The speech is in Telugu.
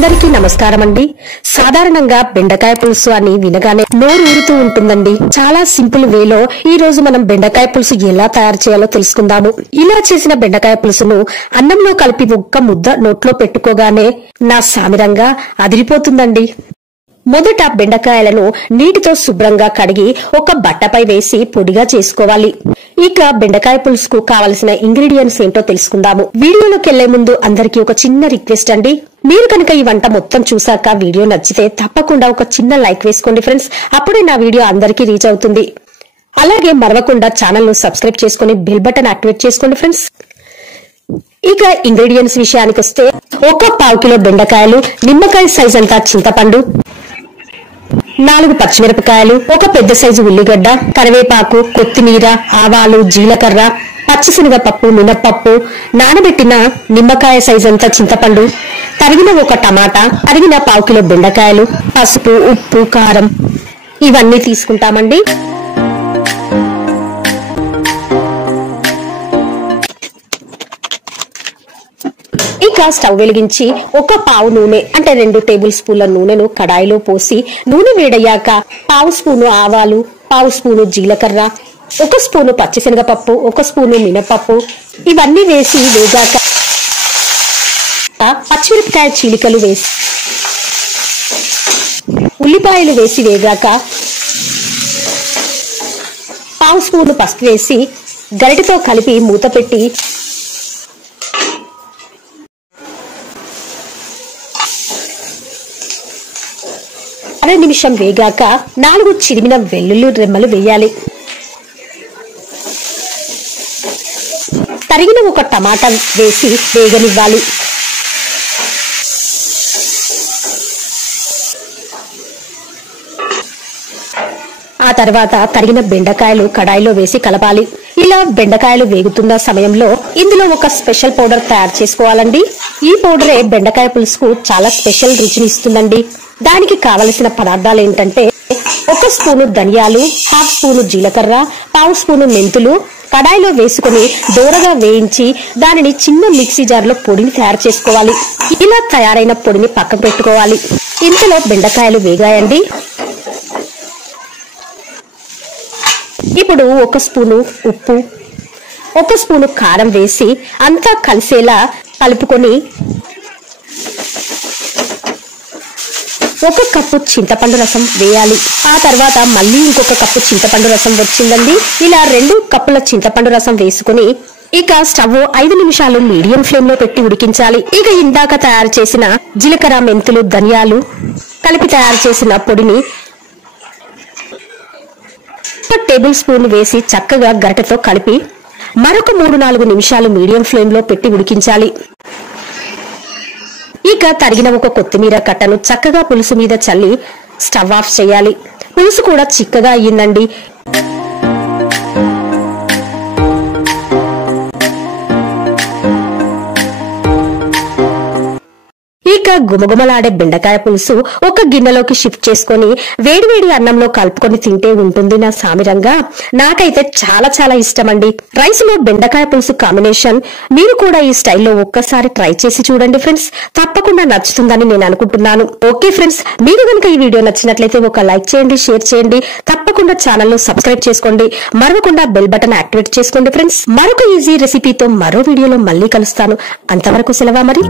అందరికీ నమస్కారం అండి. సాధారణంగా బెండకాయ పులుసు అని వినగానే నోరు ఊరుతూ ఉంటుందండి. చాలా సింపుల్ వేలో ఈ రోజు మనం బెండకాయ పులుసు ఎలా తయారు చేయాలో తెలుసుకుందాము. ఇలా చేసిన బెండకాయ పులుసును అన్నంలో కలిపి ఒక్క ముద్ద నోట్లో పెట్టుకోగానే నా సామిరంగా అదిరిపోతుందండి. మొదట బెండకాయలను నీటితో శుభ్రంగా కడిగి ఒక బట్టపై వేసి పొడిగా చేసుకోవాలి. ఇక బెండకాయ పులుసుకు కావలసిన ఇంగ్రీడియంట్స్ ఏంటో తెలుసుకుందాము. వీడియోలోకి వెళ్లే ముందు అందరికీ ఒక చిన్న రిక్వెస్ట్ అండి. మీరు కనుక ఈ వంట మొత్తం చూసాక వీడియో నచ్చితే తప్పకుండా ఒక చిన్న లైక్ వేసుకోండి ఫ్రెండ్స్. అప్పుడే నా వీడియో అందరికీ రీచ్ అవుతుంది. అలాగే మరవకుండా ఛానల్ ను సబ్స్క్రైబ్ చేసుకుని బెల్ బటన్ యాక్టివేట్ చేసుకోండి ఫ్రెండ్స్. ఇక ఇంగ్రీడియంట్స్ విషయానికి వస్తే ఒక 1/2 కిలో బెండకాయలు, నిమ్మకాయ సైజ్ అంతా చింతపండు, 4 పచ్చిమిరపకాయలు, ఒక పెద్ద సైజు ఉల్లిగడ్డ, కరివేపాకు, కొత్తిమీర, ఆవాలు, జీలకర్ర, పచ్చిశనగపప్పు, మినప్పప్పు, నానబెట్టిన నిమ్మకాయ సైజ్ అంతా చింతపండు, తరిగిన ఒక టమాటా, తరిగిన 1/2 కిలో బెండకాయలు, పసుపు, ఉప్పు, కారం ఇవన్నీ తీసుకుంటామండి. ఇక స్టవ్ వెలిగించి ఒక పావు నూనె అంటే 2 టేబుల్ స్పూన్ల నూనెను కడాయిలో పోసి నూనె వేడయ్యాక 1/2 స్పూను ఆవాలు, 1/2 స్పూను జీలకర్ర, 1 స్పూను పచ్చిశనగపప్పు, 1 స్పూను మినపప్పు ఇవన్నీ వేసి వేగాక పచ్చిమిరపకాయ చీలికలు వేసి ఉల్లిపాయలు వేసి వేగాక 1/2 స్పూను పసుపు వేసి గరిటెతో కలిపి మూత పెట్టి అర నిమిషం వేగాక 4 చిరిమిన వెల్లుల్లి రెమ్మలు వేయాలి. తరిగిన ఒక టమాటా వేసి వేగనివ్వాలి. ఆ తర్వాత తరిగిన బెండకాయలు కడాయిలో వేసి కలపాలి. ఇలా బెండకాయలు వేగుతున్న సమయంలో ఇందులో ఒక స్పెషల్ పౌడర్ తయారు చేసుకోవాలండి. ఈ పౌడరే బెండకాయ పులుసుకు చాలా స్పెషల్ రుచిని ఇస్తుందండి. దానికి కావలసిన పదార్థాలు ఏంటంటే 1 స్పూను ధనియాలు, 1/2 స్పూను జీలకర్ర, 1/2 స్పూను మెంతులు కడాయిలో వేసుకుని దోరగా వేయించి దానిని చిన్న మిక్సీ జార్లో పొడిని తయారు చేసుకోవాలి. ఇలా తయారైన పొడిని పక్కన పెట్టుకోవాలి. ఇంతలో బెండకాయలు వేగాయండి. ఇప్పుడు 1 స్పూను ఉప్పు, 1 స్పూను కారం వేసి అంతా కలిసేలా కలుపుకొని 1 కప్పు చింతపండు రసం వేయాలి. ఆ తర్వాత మళ్ళీ ఇంకొక కప్పు చింతపండు రసం వచ్చిందండి. ఇలా 2 కప్పుల చింతపండు రసం వేసుకుని ఇక స్టవ్ 5 నిమిషాలు మీడియం ఫ్లేమ్ లో పెట్టి ఉడికించాలి. ఇక ఇందాక తయారు చేసిన జీలకర్ర, మెంతులు, ధనియాలు కలిపి తయారు చేసిన పొడిని 1 టేబుల్ స్పూన్ వేసి చక్కగా గరిటెతో కలిపి మరొక 3-4 నిమిషాలు మీడియం ఫ్లేమ్ లో పెట్టి ఉడికించాలి. ఇక తరిగిన ఒక కొత్తిమీర కట్టను చక్కగా పులుసు మీద చల్లి స్టవ్ ఆఫ్ చేయాలి. పులుసు కూడా చిక్కగా అయ్యిందండి. ఇక గుమగుమలాడే బెండకాయ పులుసు ఒక గిన్నెలోకి షిఫ్ట్ చేసుకుని వేడివేడి అన్నంలో కలుపుకొని తింటే ఉంటుంది నా సామిరంగా. నాకైతే చాలా చాలా ఇష్టం అండి. రైస్ లో బెండకాయ పులుసు కాంబినేషన్ మీరు కూడా ఈ స్టైల్లో ఒక్కసారి ట్రై చేసి చూడండి ఫ్రెండ్స్. తప్పకుండా నచ్చుతుందని నేను అనుకుంటున్నాను. ఓకే ఫ్రెండ్స్, మీకు కనుక ఈ వీడియో నచ్చినట్లయితే ఒక లైక్ చేయండి, షేర్ చేయండి, తప్పకుండా ఛానల్ ను సబ్స్క్రైబ్ చేసుకోండి, మరవకుండా బెల్ బటన్ యాక్టివేట్ చేసుకోండి ఫ్రెండ్స్. మరొక ఈజీ రెసిపీతో మరో వీడియోలో మళ్ళీ కలుస్తాను. అంతవరకు సెలవా మరి.